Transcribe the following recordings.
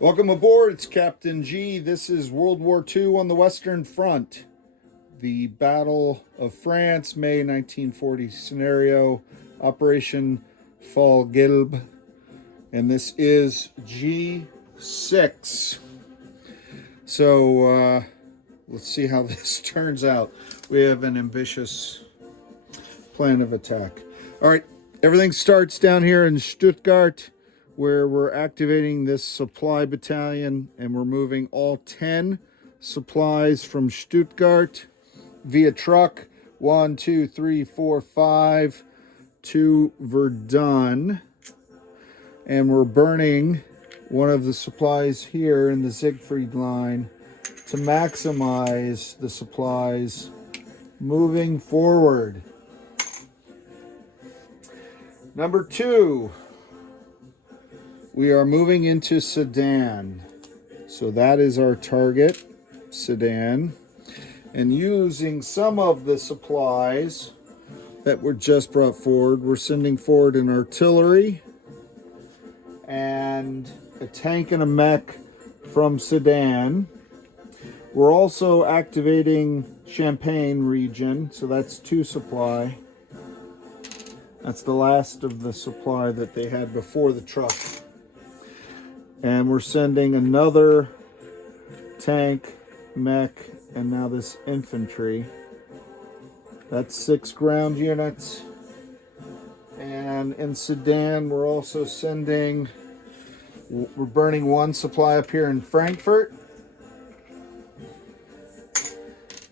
Welcome aboard, it's Captain G. This is World War II on the Western Front. The Battle of France, May 1940 scenario, Operation Fall Gelb. And this is G6. So let's see how this turns out. We have an ambitious plan of attack. All right, everything starts down here in Stuttgart, where we're activating this supply battalion, and we're moving all 10 supplies from Stuttgart via truck 1, 2, 3, 4, 5 to Verdun. And we're burning one of the supplies here in the Siegfried line to maximize the supplies moving forward. Number 2, we are moving into Sedan. So that is our target, Sedan. And using some of the supplies that were just brought forward, we're sending forward an artillery and a tank and a mech from Sedan. We're also activating Champagne region, so that's 2 supply. That's the last of the supply that they had before the truck. And we're sending another tank, mech, and now this infantry. That's 6 ground units. And in Sedan, we're also we're burning 1 supply up here in Frankfurt.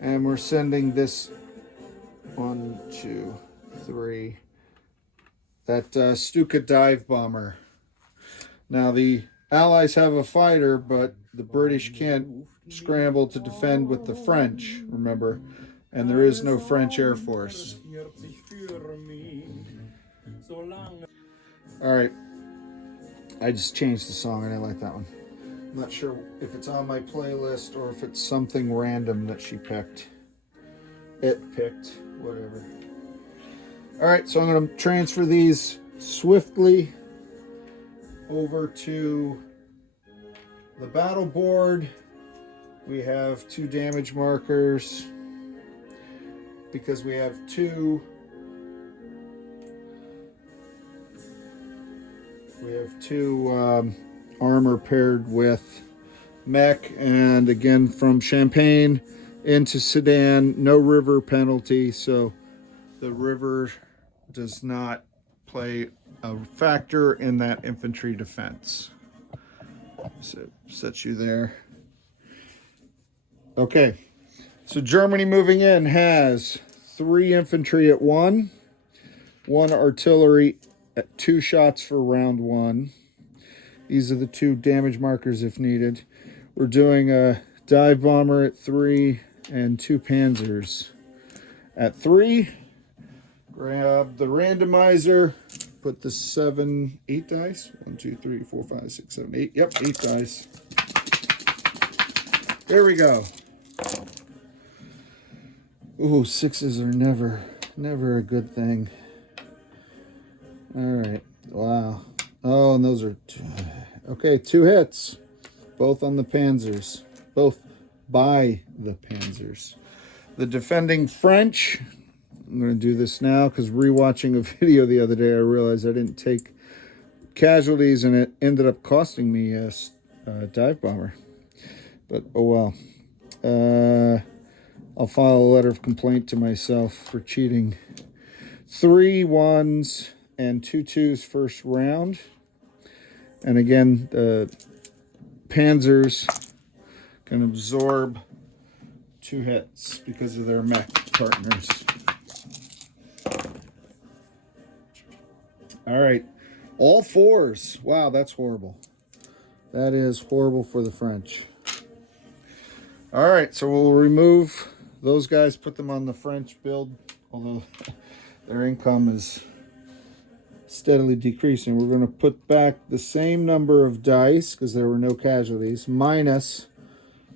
And we're sending this 1, 2, 3, that Stuka dive bomber. Now the Allies have a fighter, but the British can't scramble to defend with the French, remember, and there is no French Air Force. All right, I just changed the song. I didn't like that one. I'm not sure if it's on my playlist or if it's something random that she picked. It picked, whatever. All right, so I'm going to transfer these swiftly over to the battle board. We have 2 damage markers because we have 2 armor paired with mech. And again, from Champagne into Sedan, no river penalty, so the river does not play a factor in that infantry defense. So set you there. Okay, so Germany moving in has 3 infantry at 1 artillery at 2 shots for round 1. These are the 2 damage markers if needed. We're doing a dive bomber at 3 and 2 panzers at 3. Grab the randomizer, put the 8 dice. 1, 2, 3, 4, 5, 6, 7, 8. Yep, 8 dice. There we go. Ooh, 6s are never a good thing. All right, wow. Oh, and those are okay, 2 hits, both on the panzers, both by the panzers. The defending French, I'm going to do this now because rewatching a video the other day, I realized I didn't take casualties and it ended up costing me a dive bomber. But oh well. I'll file a letter of complaint to myself for cheating. 3 1s and 2 2s first round. And again, the panzers can absorb 2 hits because of their mech partners. All right, all 4s. Wow, that's horrible. That is horrible for the French. All right, so we'll remove those guys, put them on the French build, although their income is steadily decreasing. We're going to put back the same number of dice because there were no casualties, minus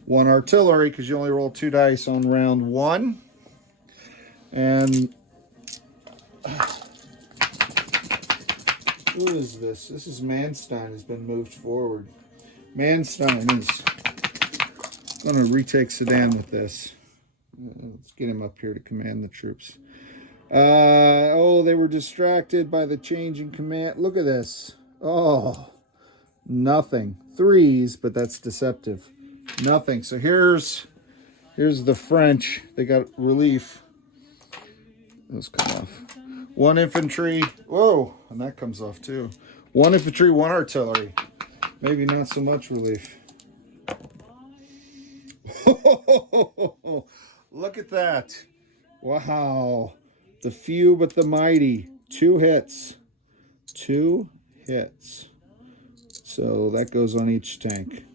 1 artillery because you only roll 2 dice on round 1. And who is this? This is Manstein has been moved forward. Manstein is going to retake Sedan with this. Let's get him up here to command the troops. Oh, they were distracted by the change in command. Look at this. Oh, nothing. 3s, but that's deceptive. Nothing. So here's the French. They got relief. Those come off. 1 infantry. Whoa, and that comes off too. 1 infantry, 1 artillery. Maybe not so much relief. Look at that. Wow. The few but the mighty. 2 hits. 2 hits. So that goes on each tank.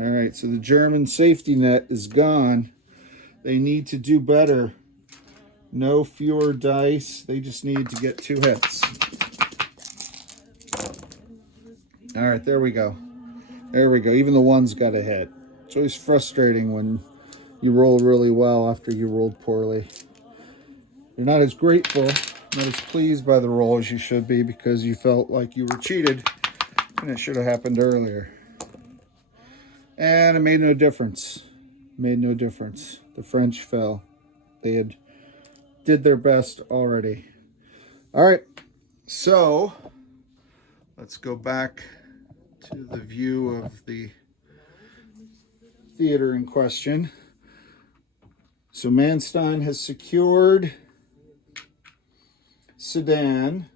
All right, so the German safety net is gone. They need to do better. No fewer dice. They just need to get 2 hits. All right, there we go. There we go. Even the 1's got a hit. It's always frustrating when you roll really well after you rolled poorly. You're not as grateful, not as pleased by the roll as you should be because you felt like you were cheated and it should have happened earlier. And it made no difference. Made no difference. The French fell. They did their best already. All right, so let's go back to the view of the theater in question. So Manstein has secured Sedan.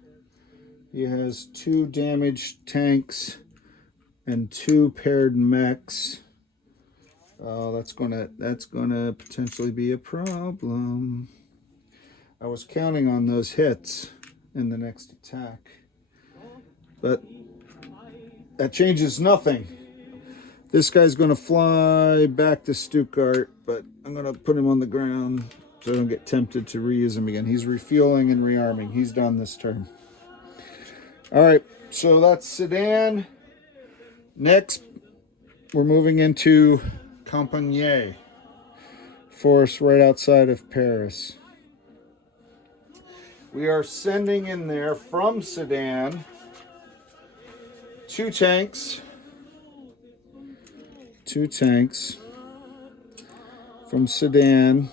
He has 2 damaged tanks and 2 paired mechs. Oh, that's gonna potentially be a problem. I was counting on those hits in the next attack, but that changes nothing. This guy's gonna fly back to Stuttgart, but I'm gonna put him on the ground so I don't get tempted to reuse him again. He's refueling and rearming. He's done this turn. All right, so that's Sedan. Next, we're moving into Compiègne, forest right outside of Paris. We are sending in there from Sedan 2 tanks. 2 tanks from Sedan,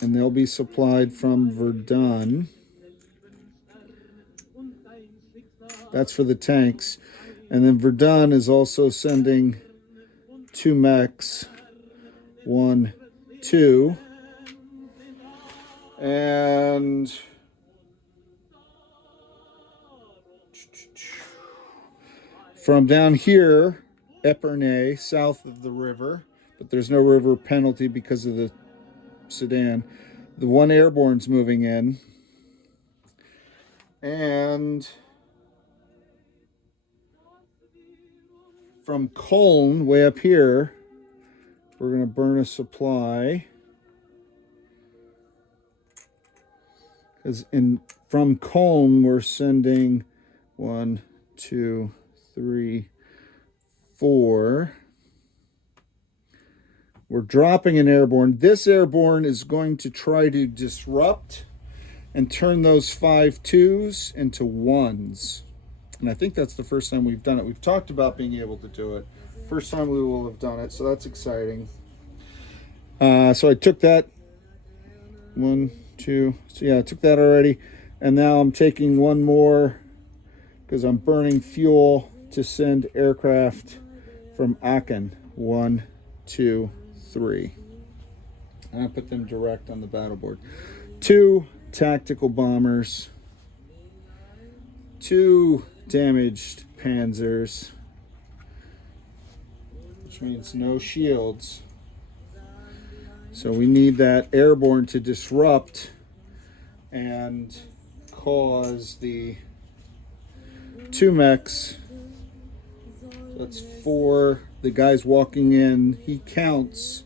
and they'll be supplied from Verdun. That's for the tanks. And then Verdun is also sending 2 mechs. 1, 2. And from down here, Epernay, south of the river, but there's no river penalty because of the Sedan. The 1 airborne's moving in. And from Cologne, way up here, we're going to burn a supply. Because from Cologne, we're sending 1, 2, 3, 4. We're dropping an airborne. This airborne is going to try to disrupt and turn those 5 2s into 1s. And I think that's the first time we've done it. We've talked about being able to do it. First time we will have done it, so that's exciting. So I took that. 1, 2. So yeah, I took that already. And now I'm taking 1 more because I'm burning fuel to send aircraft from Aachen. 1, 2, 3. And I put them direct on the battle board. 2 tactical bombers. 2 damaged panzers, which means no shields. So we need that airborne to disrupt and cause the 2 mechs. So that's 4. The guy's walking in, he counts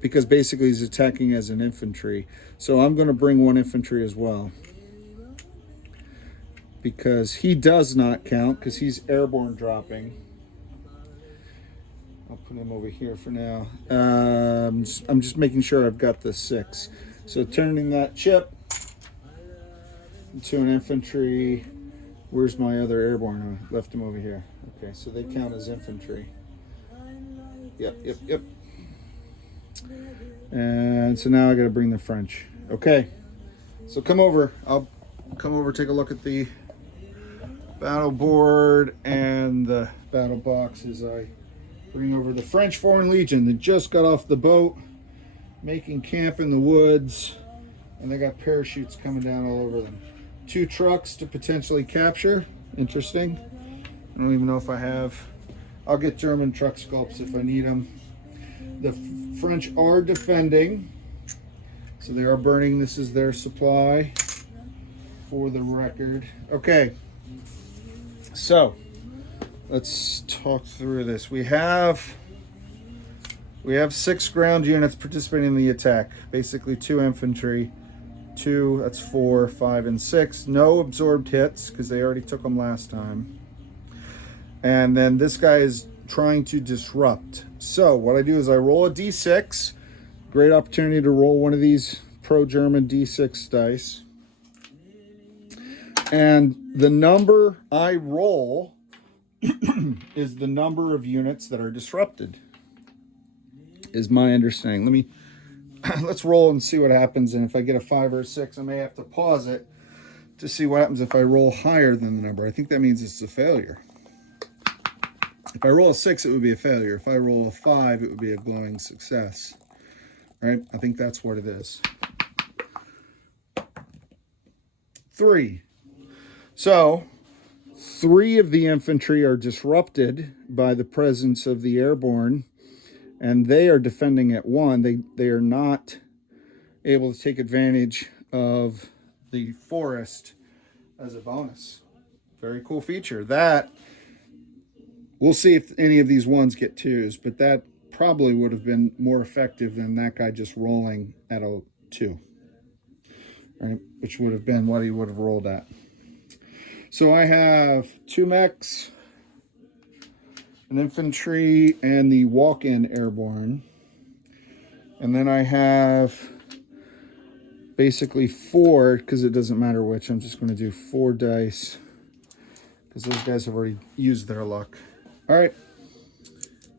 because basically he's attacking as an infantry. So I'm going to bring 1 infantry as well, because he does not count because he's airborne dropping. I'll put him over here for now. I'm just making sure I've got the 6. So turning that chip into an infantry. Where's my other airborne? I left him over here. Okay, so they count as infantry. Yep. And so now I got to bring the French. Okay. So come over. I'll come over, take a look at the battle board and the battle box as I bring over the French Foreign Legion that just got off the boat, making camp in the woods, and they got parachutes coming down all over them. 2 trucks to potentially capture. Interesting. I don't even know if I have. I'll get German truck sculpts if I need them. The French are defending, so they are burning. This is their supply for the record. Okay, so let's talk through this. We have 6 ground units participating in the attack. Basically 2 infantry, 2, that's 4, 5, and 6. No absorbed hits because they already took them last time. And then this guy is trying to disrupt. So what I do is I roll a D6. Great opportunity to roll one of these pro-German D6 dice. And the number I roll is the number of units that are disrupted, is my understanding. Let's roll and see what happens. And if I get a 5 or a 6, I may have to pause it to see what happens if I roll higher than the number. I think that means it's a failure. If I roll a 6, it would be a failure. If I roll a 5, it would be a glowing success. Right? I think that's what it is. 3. So 3 of the infantry are disrupted by the presence of the airborne, and they are defending at 1. They are not able to take advantage of the forest as a bonus. Very cool feature. That, we'll see if any of these 1s get 2s, but that probably would have been more effective than that guy just rolling at a 2, right? Which would have been what he would have rolled at. So I have 2 mechs, an infantry, and the walk-in airborne. And then I have basically 4, because it doesn't matter which. I'm just going to do 4 dice, because those guys have already used their luck. All right.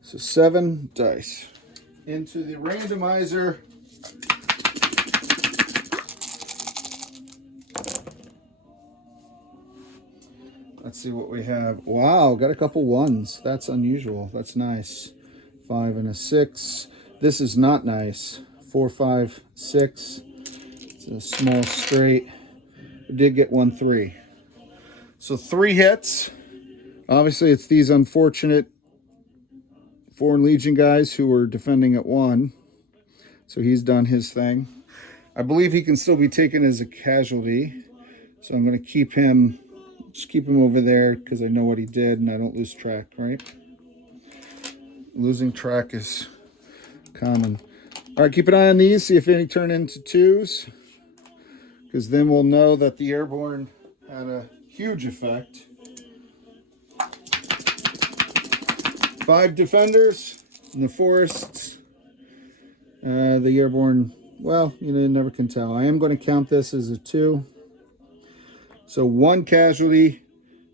So 7 dice into the randomizer. Let's see what we have. Wow, got a couple 1s. That's unusual. That's nice. 5 and a 6. This is not nice. 4, 5, 6. It's a small straight. We did get 1 3. So 3 hits. Obviously, it's these unfortunate Foreign Legion guys who were defending at 1. So he's done his thing. I believe he can still be taken as a casualty. So I'm going to keep him, just keep him over there because I know what he did and I don't lose track, right? Losing track is common. All right, keep an eye on these, see if any turn into 2s, because then we'll know that the airborne had a huge effect. 5 defenders in the forests. The airborne, well, you never can tell. I am going to count this as a 2. So 1 casualty.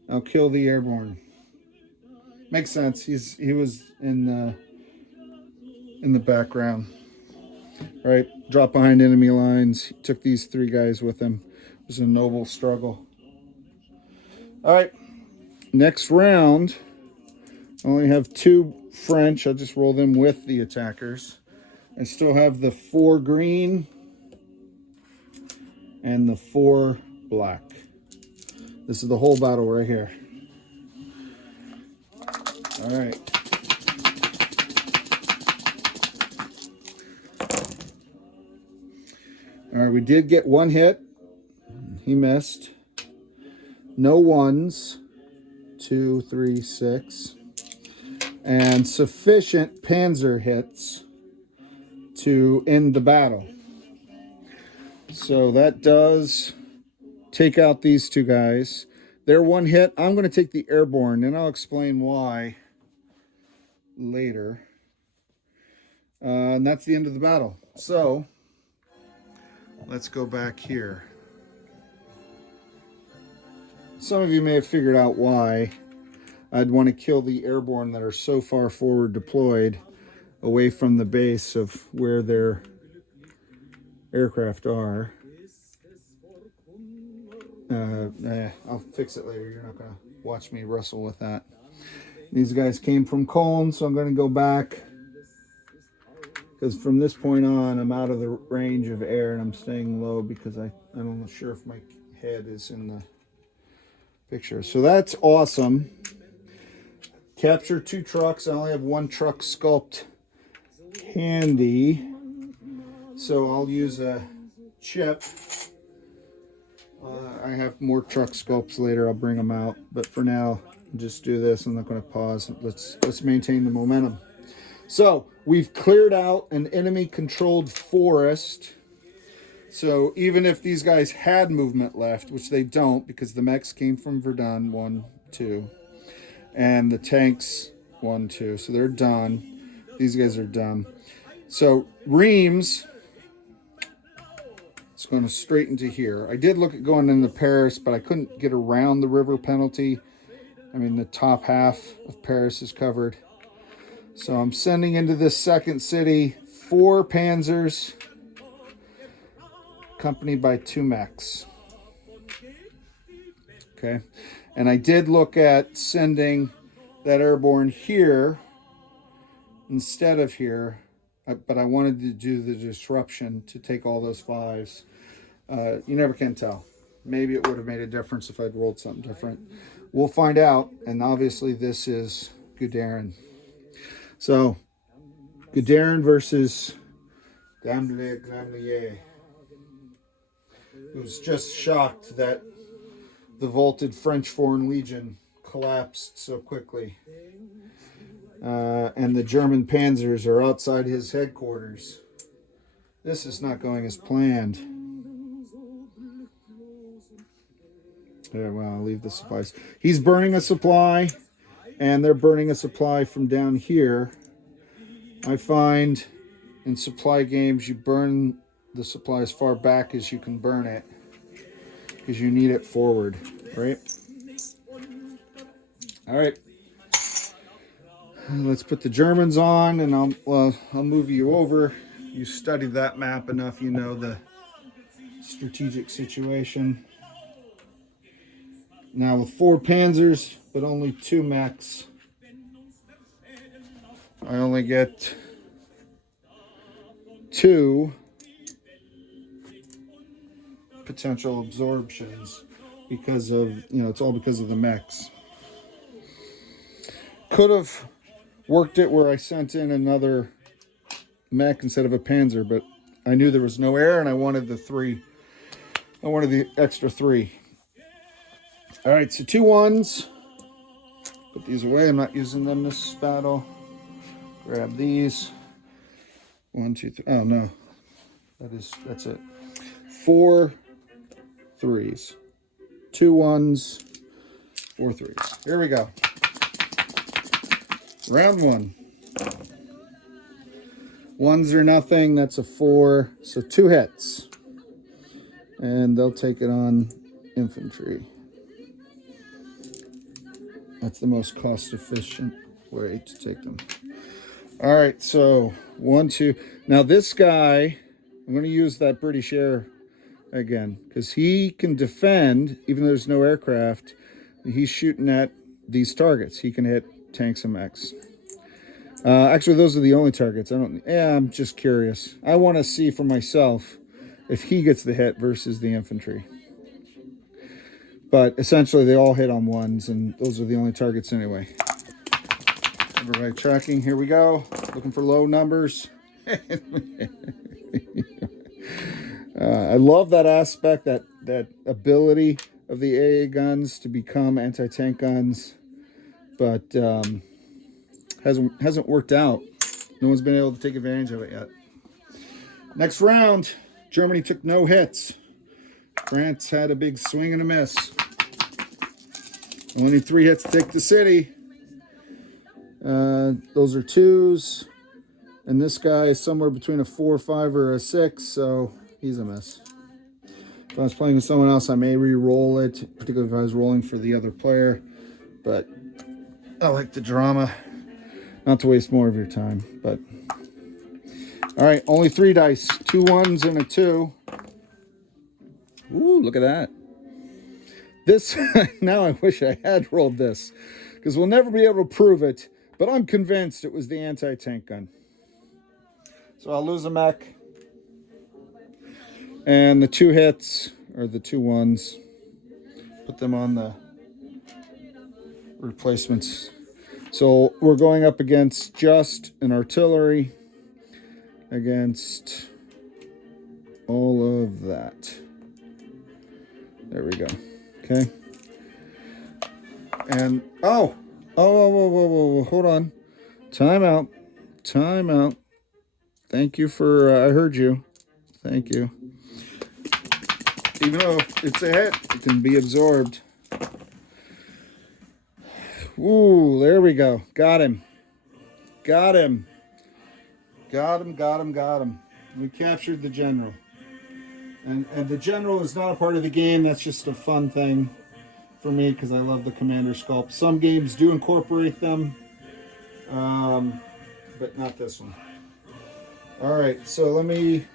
I'll kill the airborne. Makes sense. He was in the background. All right, drop behind enemy lines. He took these 3 guys with him. It was a noble struggle. All right, next round. I only have 2 French. I'll just roll them with the attackers. I still have the 4 green and the 4 black. This is the whole battle right here. All right. All right, we did get 1 hit. He missed. No 1s. 2, 3, 6. And sufficient Panzer hits to end the battle. So that does take out these 2 guys. They're 1 hit. I'm going to take the airborne, and I'll explain why later. And that's the end of the battle. So let's go back here. Some of you may have figured out why I'd want to kill the airborne that are so far forward deployed. away from the base of where their aircraft are. I'll fix it later. You're not going to watch me wrestle with that. These guys came from Cologne, so I'm going to go back. Because from this point on, I'm out of the range of air and I'm staying low because I'm not sure if my head is in the picture. So that's awesome. Capture 2 trucks. I only have 1 truck sculpt handy. So I'll use a chip. I have more truck sculpts later. I'll bring them out. But for now, just do this. I'm not going to pause. Let's maintain the momentum. So we've cleared out an enemy-controlled forest. So even if these guys had movement left, which they don't because the mechs came from Verdun, 1, 2. And the tanks, 1, 2. So they're done. These guys are done. So Reims, it's going to straight into here. I did look at going into Paris, but I couldn't get around the river penalty. I mean, the top half of Paris is covered. So I'm sending into this second city 4 panzers, accompanied by 2 mechs. Okay. And I did look at sending that airborne here instead of here, but I wanted to do the disruption to take all those 5s. You never can tell. Maybe it would have made a difference if I'd rolled something different. We'll find out. And obviously this is Guderian. So, Guderian versus Gamlier, who's just shocked that the vaulted French Foreign Legion collapsed so quickly. And the German panzers are outside his headquarters. This is not going as planned. Yeah, well, I'll leave the supplies. He's burning a supply, and they're burning a supply from down here. I find in supply games you burn the supply as far back as you can burn it because you need it forward, right? All right. Let's put the Germans on, and I'll move you over. You studied that map enough, you know the strategic situation. Now with 4 panzers, but only 2 mechs, I only get 2 potential absorptions because of, it's all because of the mechs. Could have worked it where I sent in another mech instead of a panzer, but I knew there was no air and I wanted the 3. I wanted the extra 3. All right, so 2 1s. Put these away. I'm not using them this battle. Grab these. 1, 2, 3. Oh no, that's it. 4 3s. 2 1s. 4 3s. Here we go. Round 1. 1s are nothing. That's a 4. So 2 hits. And they'll take it on infantry. That's the most cost-efficient way to take them. All right, so 1, 2. Now this guy, I'm going to use that British Air again because he can defend even though there's no aircraft. He's shooting at these targets. He can hit tanks and mechs. Actually, those are the only targets. I'm just curious. I want to see for myself if he gets the hit versus the infantry. But essentially, they all hit on 1s, and those are the only targets anyway. Everybody tracking. Here we go. Looking for low numbers. I love that aspect, that ability of the AA guns to become anti-tank guns, but hasn't worked out. No one's been able to take advantage of it yet. Next round, Germany took no hits. France had a big swing and a miss. Only 3 hits to take the city. Those are 2s. And this guy is somewhere between a 4, 5, or a 6, so he's a miss. If I was playing with someone else, I may re-roll it, particularly if I was rolling for the other player. But I like the drama. Not to waste more of your time, but All right, only 3 dice. 2 1s and a 2. Ooh, look at that. This, now I wish I had rolled this, because we'll never be able to prove it, but I'm convinced it was the anti-tank gun. So I'll lose a mech. And the 2 hits, or the 2 1s, put them on the replacements. So we're going up against just an artillery, against all of that. There we go. Okay. And, whoa, hold on. Time out. Time out. Thank you for, I heard you. Thank you. Even though it's a hit, it can be absorbed. Ooh, there we go. Got him. Got him. Got him. We captured the general. And the general is not a part of the game. That's just a fun thing for me because I love the commander sculpt. Some games do incorporate them, but not this one. All right, so let me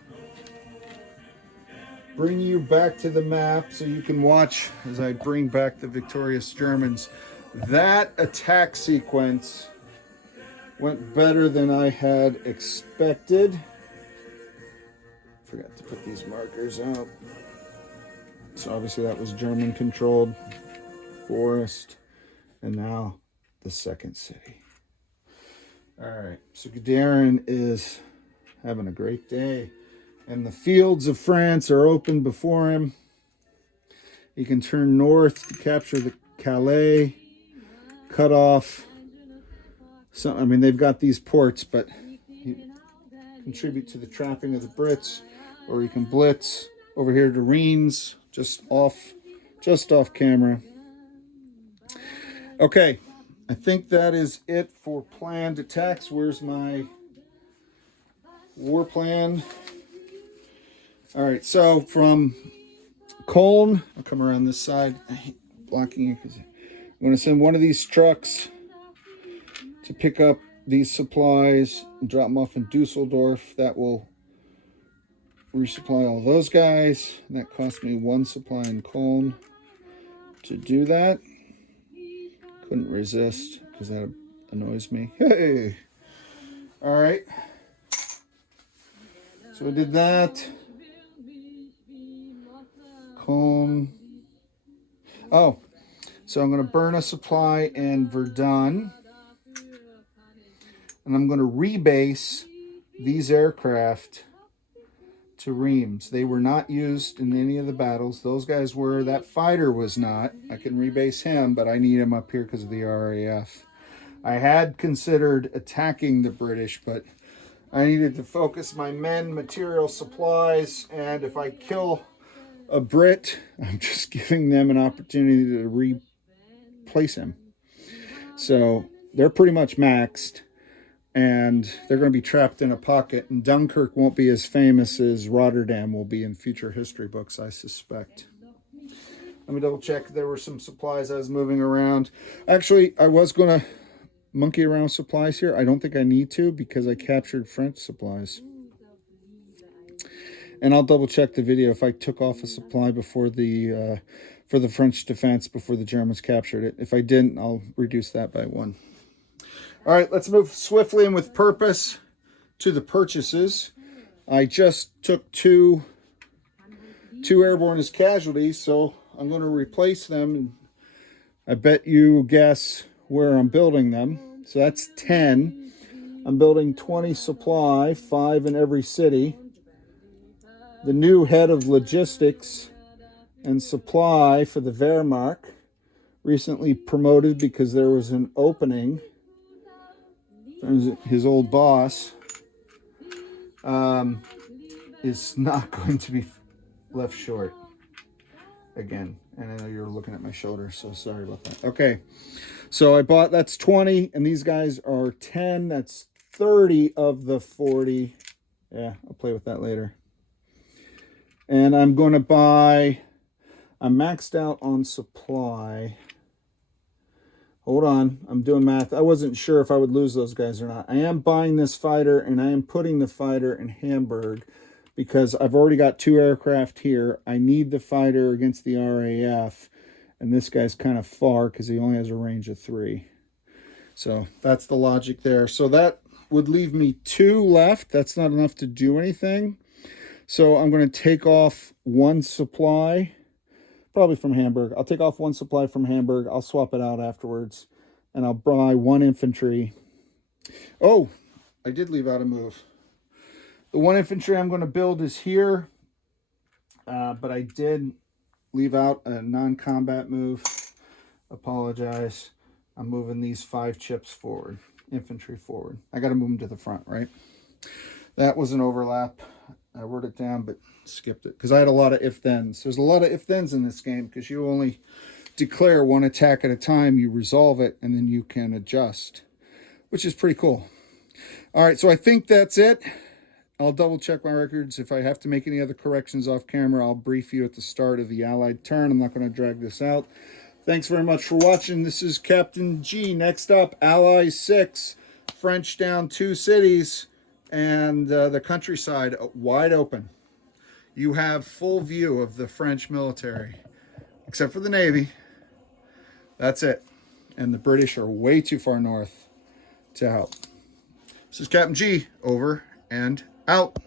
bring you back to the map so you can watch as I bring back the victorious Germans. That attack sequence went better than I had expected. Forgot to put these markers out. So obviously that was German controlled forest. And now the second city. All right, so Guderian is having a great day. And the fields of France are open before him. He can turn north to capture the Calais, cut off some. I mean, they've got these ports, but he contribute to the trapping of the Brits, or he can blitz over here to Reims, just off camera. Okay, I think that is it for planned attacks. Where's my war plan? All right, so from Cologne, I'll come around this side. I hate blocking you because I'm going to send one of these trucks to pick up these supplies and drop them off in Dusseldorf. That will resupply all those guys. And that cost me 1 supply in Cologne to do that. Couldn't resist because that annoys me. Hey! All right. So we did that. Cologne. Oh, so I'm going to burn a supply in Verdun. And I'm going to rebase these aircraft to Reims. They were not used in any of the battles. Those guys were. That fighter was not. I can rebase him, but I need him up here because of the RAF. I had considered attacking the British, but I needed to focus my men, material, supplies, and if I kill a Brit, I'm just giving them an opportunity to replace him. So they're pretty much maxed. And they're going to be trapped in a pocket. And Dunkirk won't be as famous as Rotterdam will be in future history books, I suspect. Let me double check. There were some supplies I was moving around. Actually, I was going to monkey around with supplies here. I don't think I need to because I captured French supplies. And I'll double check the video if I took off a supply before the for the French defense before the Germans captured it. If I didn't, I'll reduce that by 1. All right, let's move swiftly and with purpose to the purchases. I just took two airborne as casualties, so I'm going to replace them. And I bet you guess where I'm building them. So that's 10. I'm building 20 supply, 5 in every city. The new head of logistics and supply for the Wehrmacht, recently promoted because there was an opening. His old boss is not going to be left short again. And I know you're looking at my shoulder, so sorry about that. Okay, so I bought, that's 20, and these guys are 10. That's 30 of the 40. Yeah, I'll play with that later. And I'm going to buy, I'm maxed out on supply. Hold on, I'm doing math. I wasn't sure if I would lose those guys or not. I am buying this fighter, and I am putting the fighter in Hamburg because I've already got 2 aircraft here. I need the fighter against the RAF, and this guy's kind of far because he only has a range of 3. So that's the logic there. So that would leave me 2 left. That's not enough to do anything. So I'm going to take off 1 supply, probably from Hamburg. I'll take off 1 supply from Hamburg. I'll swap it out afterwards, and I'll buy 1 infantry. Oh, I did leave out a move. The 1 infantry I'm going to build is here, but I did leave out a non-combat move. Apologize. I'm moving these 5 chips forward, infantry forward. I got to move them to the front, right? That was an overlap. I wrote it down, but skipped it because I had a lot of if-thens. There's a lot of if-thens in this game because you only declare 1 attack at a time. You resolve it, and then you can adjust, which is pretty cool. All right, so I think that's it. I'll double check my records. If I have to make any other corrections off camera, I'll brief you at the start of the Allied turn. I'm not going to drag this out. Thanks very much for watching. This is Captain G. Next up, Ally 6. French down 2 cities, and the countryside wide open. You have full view of the French military, except for the Navy. That's it. And the British are way too far north to help. This is Captain G. Over and out.